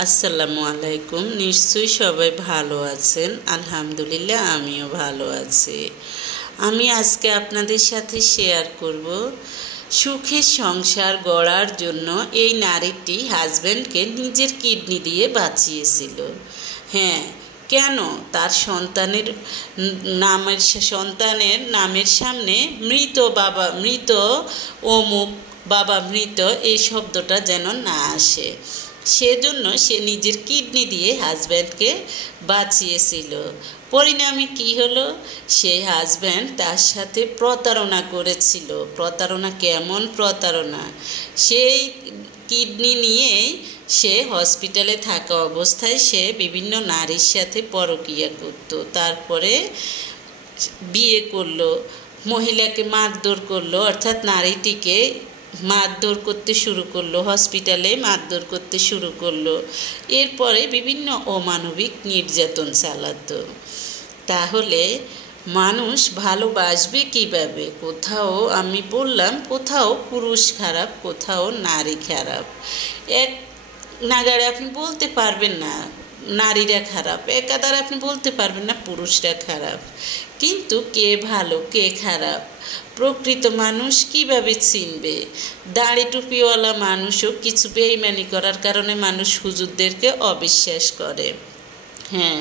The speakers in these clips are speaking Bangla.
আসসালামু আলাইকুম। নিশ্চয়ই সবাই ভালো আছেন। আলহামদুলিল্লাহ আমিও ভালো আছি। আমি আজকে আপনাদের সাথে শেয়ার করব সুখের সংসার গড়ার জন্য এই নারীটি হাজব্যান্ডকে নিজের কিডনি দিয়ে বাঁচিয়েছিল। হ্যাঁ, কেন তার সন্তানের নামের সামনে মৃত অমুক বাবা মৃত এই শব্দটা যেন না আসে, সেজন্য সে নিজের কিডনি দিয়ে হাজব্যান্ডকে বাঁচিয়েছিল। পরিণামে কি হলো? সেই হাজব্যান্ড তার সাথে প্রতারণা করেছিল। প্রতারণা কেমন প্রতারণা? সেই কিডনি নিয়েই সে হসপিটালে থাকা অবস্থায় সে বিভিন্ন নারীর সাথে পরকীয়া করত। তারপরে বিয়ে করলো, মহিলাকে মারধর করলো, অর্থাৎ নারীটিকে মারধর করতে শুরু করলো, হসপিটালে মারধর করতে শুরু করলো। এরপরে বিভিন্ন অমানবিক নির্যাতন চালাতো। তাহলে মানুষ ভালোবাসবে কীভাবে? কোথাও আমি বললাম, কোথাও পুরুষ খারাপ, কোথাও নারী খারাপ। এক নাগাড়ে আপনি বলতে পারবেন না নারীরা খারাপ, একাধারে আপনি বলতে পারবেন না পুরুষরা খারাপ। কিন্তু কে ভালো কে খারাপ প্রকৃত মানুষ কিভাবে চিনবে? দাড়ি টুপিওয়ালা মানুষও কিছু বেইমানি করার কারণে মানুষ হুজুরদেরকে অবিশ্বাস করে। হ্যাঁ,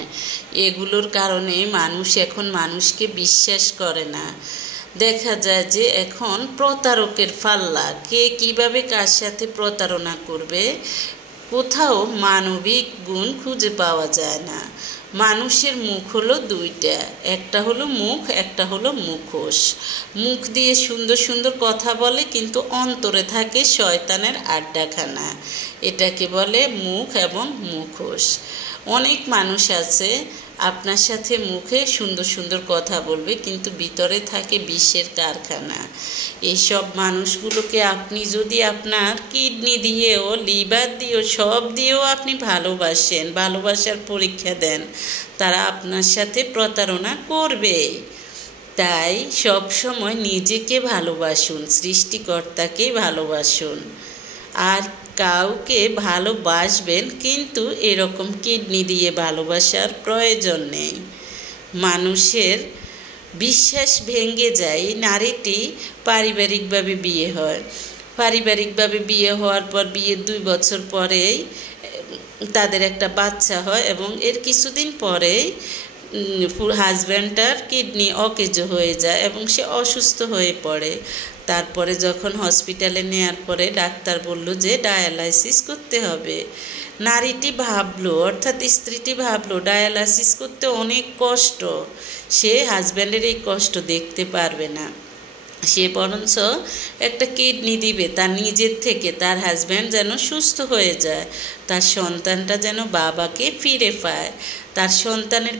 এগুলোর কারণে মানুষ এখন মানুষকে বিশ্বাস করে না। দেখা যায় যে এখন প্রতারকের পাল্লা, কে কিভাবে কার সাথে প্রতারণা করবে কোথাও মানবিক গুণ খুঁজে পাওয়া যায় না। মানুষের মুখ হলো দুইটা, একটা হলো মুখ, একটা হলো মুখোশ। মুখ দিয়ে সুন্দর সুন্দর কথা বলে, কিন্তু অন্তরে থাকে শয়তানের আড্ডাখানা। এটাকে বলে মুখ এবং মুখোশ। অনেক মানুষ আছে আপনার সাথে মুখে সুন্দর সুন্দর কথা বলবে, কিন্তু ভিতরে থাকে বিষের কারখানা। এইসব মানুষগুলোকে আপনি যদি আপনার কিডনি দিয়েও, লিভার দিয়েও, সব দিয়েও আপনি ভালোবাসেন, ভালোবাসার পরীক্ষা দেন, তারা আপনার সাথে প্রতারণা করবে। তাই সব সময় নিজেকে ভালোবাসুন, সৃষ্টিকর্তাকে ভালোবাসুন। আর কাউকে ভালোবাসবেন, কিন্তু এরকম কিডনি দিয়ে ভালোবাসার প্রয়োজন নেই। মানুষের বিশ্বাস ভেঙে যায়। এই নারীটি পারিবারিকভাবে বিয়ে হয়। পারিবারিকভাবে বিয়ে হওয়ার পর বিয়ের 2 বছর পরেই তাদের একটা বাচ্চা হয়, এবং এর কিছুদিন পরেই হাজব্যান্ডটার কিডনি অকেজো হয়ে যায় এবং সে অসুস্থ হয়ে পড়ে। তারপরে যখন হসপিটালে নেওয়ার পরে ডাক্তার বলল যে ডায়ালাইসিস করতে হবে। নারীটি ভাবলো, অর্থাৎ স্ত্রীটি ভাবলো ডায়ালাইসিস করতে অনেক কষ্ট, সে হাজব্যান্ডের এই কষ্ট দেখতে পারবে না। সে বরঞ্চ একটা কিডনি দিবে তার নিজের থেকে, তার হাজব্যান্ড যেন সুস্থ হয়ে যায়, তার সন্তানটা যেন বাবাকে ফিরে পায়, তার সন্তানের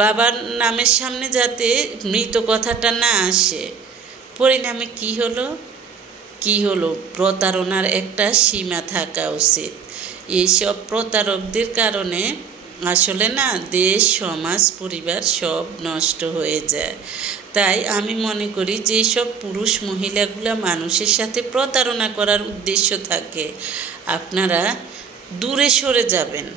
বাবার নামের সামনে যাতে মৃত কথাটা না আসে। পরিণামে কি হলো? প্রতারণার একটা সীমা থাকা উচিত। এইসব প্রতারকদের কারণে আসলে না, দেশ, সমাজ, পরিবার সব নষ্ট হয়ে যায়। তাই আমি মনে করি যে সব পুরুষ মহিলাগুলা মানুষের সাথে প্রতারণা করার উদ্দেশ্য থাকে, আপনারা দূরে সরে যাবেন।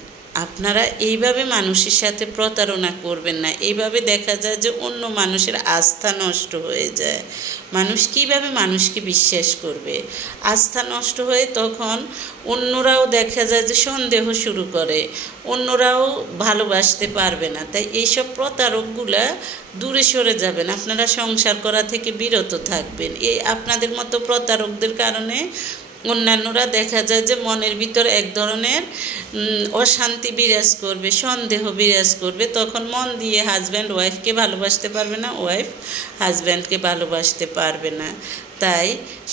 আপনারা এইভাবে মানুষের সাথে প্রতারণা করবেন না। এইভাবে দেখা যায় যে অন্য মানুষের আস্থা নষ্ট হয়ে যায়। মানুষ কিভাবে মানুষকে বিশ্বাস করবে? আস্থা নষ্ট হয়ে তখন অন্যরাও দেখা যায় যে সন্দেহ শুরু করে, অন্যরাও ভালোবাসতে পারবে না। তাই এইসব প্রতারকগুলা দূরে সরে যাবেন, আপনারা সংসার করা থেকে বিরত থাকবেন। এই আপনাদের মতো প্রতারকদের কারণে অন্যান্যরা দেখা যায় যে মনের ভিতর এক ধরনের অশান্তি বিরাজ করবে, সন্দেহ বিরাজ করবে। তখন মন দিয়ে হাজব্যান্ড ওয়াইফকে ভালোবাসতে পারবে না, ওয়াইফ হাজব্যান্ডকে ভালোবাসতে পারবে না। তাই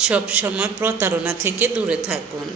সব সময় প্রতারণা থেকে দূরে থাকুন।